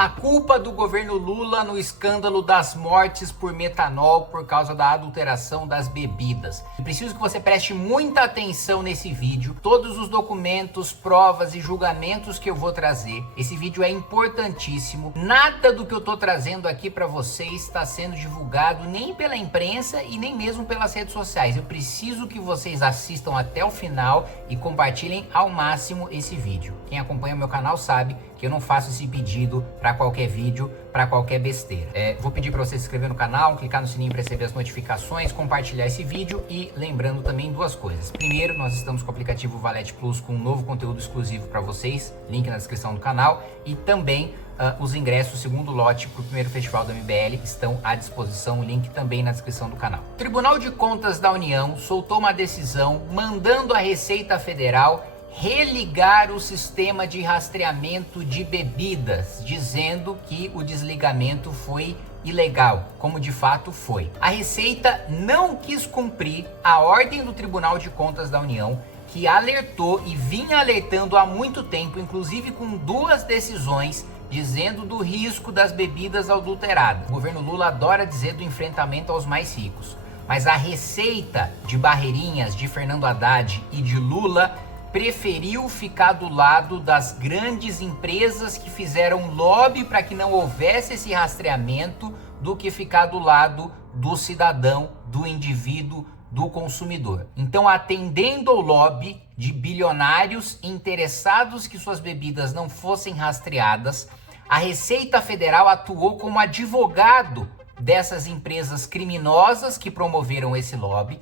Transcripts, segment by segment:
A culpa do governo Lula no escândalo das mortes por metanol por causa da adulteração das bebidas. Eu preciso que você preste muita atenção nesse vídeo. Todos os documentos, provas e julgamentos que eu vou trazer. Esse vídeo é importantíssimo. Nada do que eu tô trazendo aqui para vocês está sendo divulgado nem pela imprensa e nem mesmo pelas redes sociais. Eu preciso que vocês assistam até o final e compartilhem ao máximo esse vídeo. Quem acompanha o meu canal sabe que eu não faço esse pedido para qualquer vídeo, para qualquer besteira. Vou pedir para você se inscrever no canal, clicar no sininho para receber as notificações, compartilhar esse vídeo e lembrando também duas coisas. Primeiro, nós estamos com o aplicativo Valete Plus com um novo conteúdo exclusivo para vocês, link na descrição do canal, e também os ingressos segundo lote para o primeiro festival da MBL estão à disposição, o link também na descrição do canal. O Tribunal de Contas da União soltou uma decisão mandando a Receita Federal religar o sistema de rastreamento de bebidas, dizendo que o desligamento foi ilegal, como de fato foi. A Receita não quis cumprir a ordem do Tribunal de Contas da União, que alertou e vinha alertando há muito tempo, inclusive com duas decisões, dizendo do risco das bebidas adulteradas. O governo Lula adora dizer do enfrentamento aos mais ricos, mas a Receita de Barreirinhas, de Fernando Haddad e de Lula preferiu ficar do lado das grandes empresas que fizeram lobby para que não houvesse esse rastreamento do que ficar do lado do cidadão, do indivíduo, do consumidor. Então, atendendo ao lobby de bilionários interessados que suas bebidas não fossem rastreadas, a Receita Federal atuou como advogado dessas empresas criminosas que promoveram esse lobby,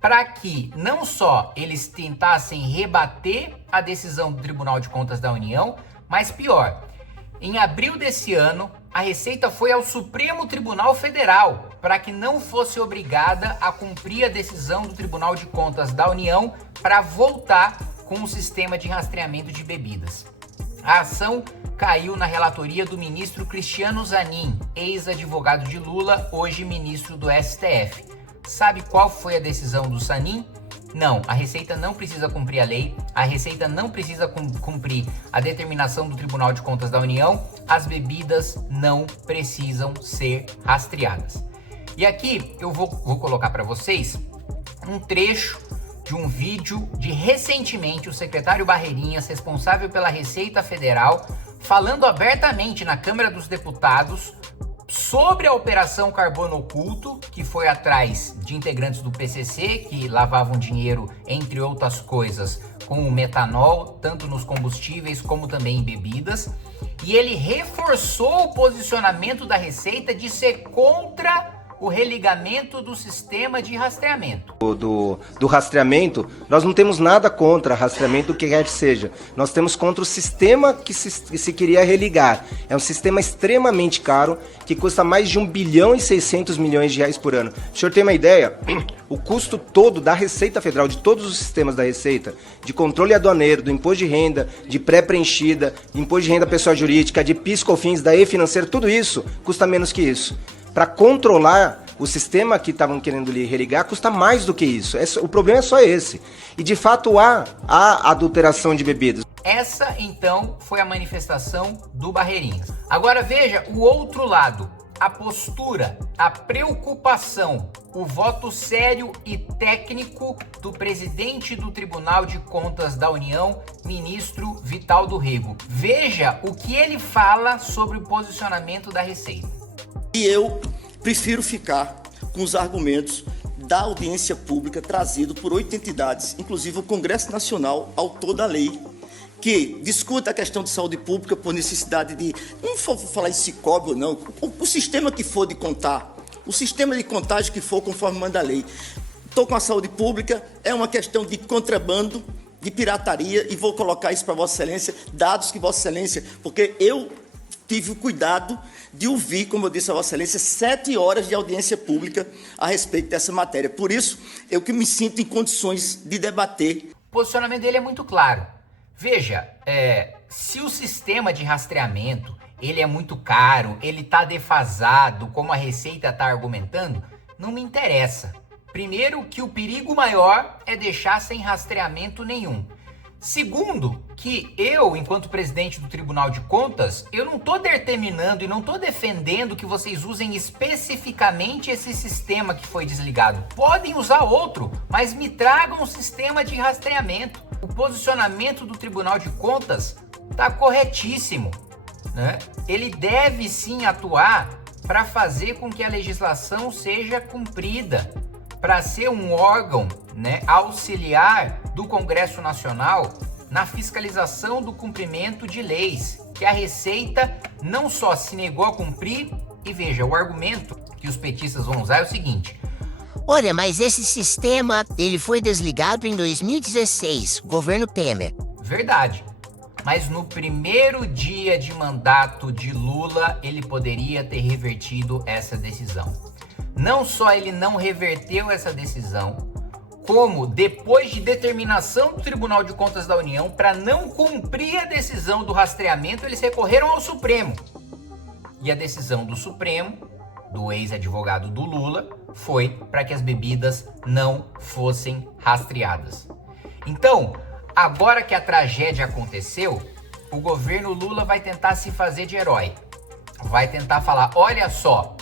para que não só eles tentassem rebater a decisão do Tribunal de Contas da União, mas pior, em abril desse ano, a Receita foi ao Supremo Tribunal Federal para que não fosse obrigada a cumprir a decisão do Tribunal de Contas da União para voltar com o sistema de rastreamento de bebidas. A ação caiu na relatoria do ministro Cristiano Zanin, ex-advogado de Lula, hoje ministro do STF. Sabe qual foi a decisão do Zanin? Não, a Receita não precisa cumprir a lei, a Receita não precisa cumprir a determinação do Tribunal de Contas da União, as bebidas não precisam ser rastreadas. E aqui eu vou colocar para vocês um trecho de um vídeo de recentemente o secretário Barreirinhas, responsável pela Receita Federal, falando abertamente na Câmara dos Deputados sobre a Operação Carbono Oculto, que foi atrás de integrantes do PCC que lavavam dinheiro, entre outras coisas, com o metanol, tanto nos combustíveis como também em bebidas. E ele reforçou o posicionamento da Receita de ser contra o religamento do sistema de rastreamento. Do rastreamento, nós não temos nada contra rastreamento, o que quer que seja. Nós temos contra o sistema que se queria religar. É um sistema extremamente caro, que custa mais de 1 bilhão e 600 milhões de reais por ano. O senhor tem uma ideia? O custo todo da Receita Federal, de todos os sistemas da Receita, de controle aduaneiro, do imposto de renda, de pré-preenchida, de imposto de renda pessoa jurídica, de PIS/COFINS, da E-financeira, tudo isso custa menos que isso. Para controlar o sistema que estavam querendo lhe religar, custa mais do que isso. O problema é só esse. E, de fato, há adulteração de bebidas. Essa, então, foi a manifestação do Barreirinhas. Agora, veja o outro lado. A postura, a preocupação, o voto sério e técnico do presidente do Tribunal de Contas da União, ministro Vital do Rego. Veja o que ele fala sobre o posicionamento da Receita. E eu prefiro ficar com os argumentos da audiência pública trazido por 8 entidades, inclusive o Congresso Nacional, autor da lei, que discute a questão de saúde pública por necessidade de, não vou falar em Sicob ou não, o sistema que for de contar, o sistema de contagem que for conforme manda a lei. Estou com a saúde pública, é uma questão de contrabando, de pirataria, e vou colocar isso para Vossa Excelência, dados que Vossa Excelência, porque eu tive o cuidado de ouvir, como eu disse a Vossa Excelência, 7 horas de audiência pública a respeito dessa matéria. Por isso, eu que me sinto em condições de debater. O posicionamento dele é muito claro. Veja, se o sistema de rastreamento ele é muito caro, ele está defasado, como a Receita está argumentando, não me interessa. Primeiro, que o perigo maior é deixar sem rastreamento nenhum. Segundo, que eu, enquanto presidente do Tribunal de Contas, eu não estou determinando e não estou defendendo que vocês usem especificamente esse sistema que foi desligado. Podem usar outro, mas me tragam um sistema de rastreamento. O posicionamento do Tribunal de Contas está corretíssimo, né? Ele deve sim atuar para fazer com que a legislação seja cumprida, para ser um órgão, né, auxiliar do Congresso Nacional na fiscalização do cumprimento de leis, que a Receita não só se negou a cumprir, e veja, o argumento que os petistas vão usar é o seguinte: olha, mas esse sistema, ele foi desligado em 2016, governo Temer. Verdade. Mas no primeiro dia de mandato de Lula, ele poderia ter revertido essa decisão. Não só ele não reverteu essa decisão, como depois de determinação do Tribunal de Contas da União para não cumprir a decisão do rastreamento, eles recorreram ao Supremo. E a decisão do Supremo, do ex-advogado do Lula, foi para que as bebidas não fossem rastreadas. Então, agora que a tragédia aconteceu, o governo Lula vai tentar se fazer de herói. Vai tentar falar, olha só,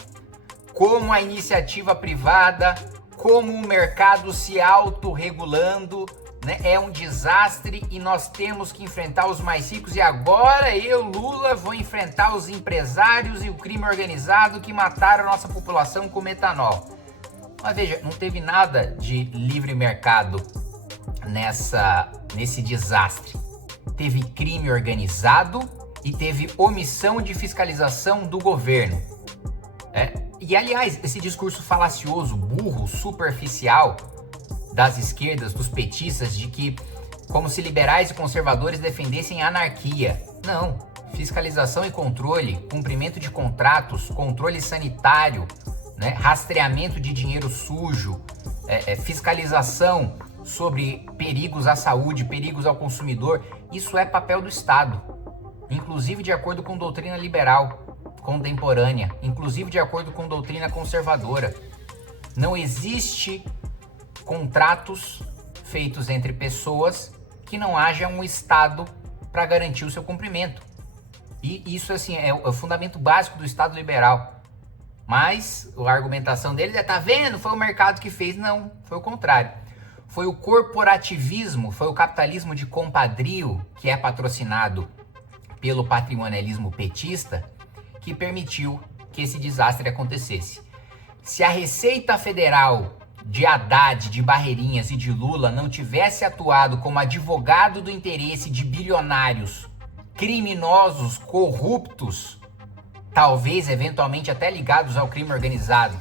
como a iniciativa privada, como o mercado se autorregulando, né, é um desastre e nós temos que enfrentar os mais ricos. E agora eu, Lula, vou enfrentar os empresários e o crime organizado que mataram a nossa população com metanol. Mas veja, não teve nada de livre mercado nesse desastre. Teve crime organizado e teve omissão de fiscalização do governo. E aliás, esse discurso falacioso, burro, superficial das esquerdas, dos petistas, de que como se liberais e conservadores defendessem a anarquia. Não, fiscalização e controle, cumprimento de contratos, controle sanitário, né, rastreamento de dinheiro sujo, fiscalização sobre perigos à saúde, perigos ao consumidor, isso é papel do Estado, inclusive de acordo com doutrina liberal contemporânea, inclusive de acordo com doutrina conservadora. Não existe contratos feitos entre pessoas que não haja um Estado para garantir o seu cumprimento. E isso assim é o fundamento básico do Estado liberal. Mas a argumentação deles tá vendo, foi o mercado que fez. Não, foi o contrário. Foi o corporativismo, foi o capitalismo de compadrio, que é patrocinado pelo patrimonialismo petista, que permitiu que esse desastre acontecesse. Se a Receita Federal de Haddad, de Barreirinhas e de Lula não tivesse atuado como advogado do interesse de bilionários, criminosos, corruptos, talvez eventualmente até ligados ao crime organizado,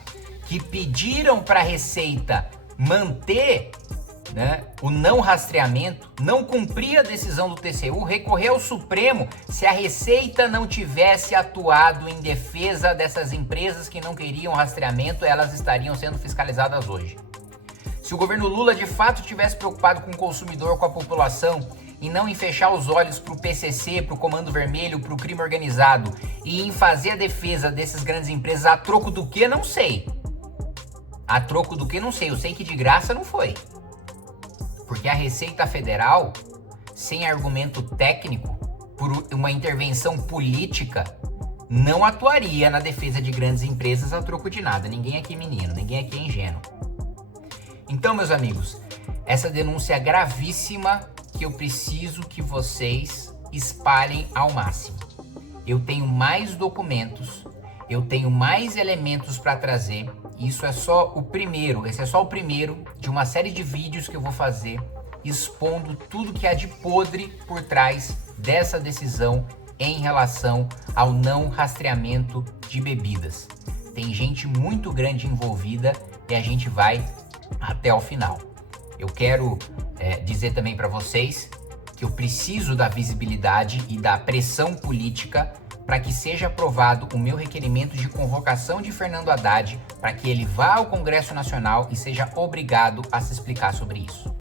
que pediram para a Receita manter, né, o não rastreamento, não cumprir a decisão do TCU, recorrer ao Supremo, se a Receita não tivesse atuado em defesa dessas empresas que não queriam rastreamento, elas estariam sendo fiscalizadas hoje. Se o governo Lula de fato tivesse preocupado com o consumidor, com a população, e não em fechar os olhos para o PCC, para o Comando Vermelho, para o crime organizado, e em fazer a defesa dessas grandes empresas a troco do que, não sei. A troco do que, não sei. Eu sei que de graça não foi. Porque a Receita Federal, sem argumento técnico, por uma intervenção política, não atuaria na defesa de grandes empresas a troco de nada. Ninguém aqui é menino, ninguém aqui é ingênuo. Então, meus amigos, essa denúncia é gravíssima que eu preciso que vocês espalhem ao máximo. Eu tenho mais documentos, eu tenho mais elementos para trazer. Isso é só o primeiro, esse é só o primeiro de uma série de vídeos que eu vou fazer expondo tudo que há de podre por trás dessa decisão em relação ao não rastreamento de bebidas. Tem gente muito grande envolvida e a gente vai até o final. Eu quero dizer também para vocês que eu preciso da visibilidade e da pressão política para que seja aprovado o meu requerimento de convocação de Fernando Haddad para que ele vá ao Congresso Nacional e seja obrigado a se explicar sobre isso.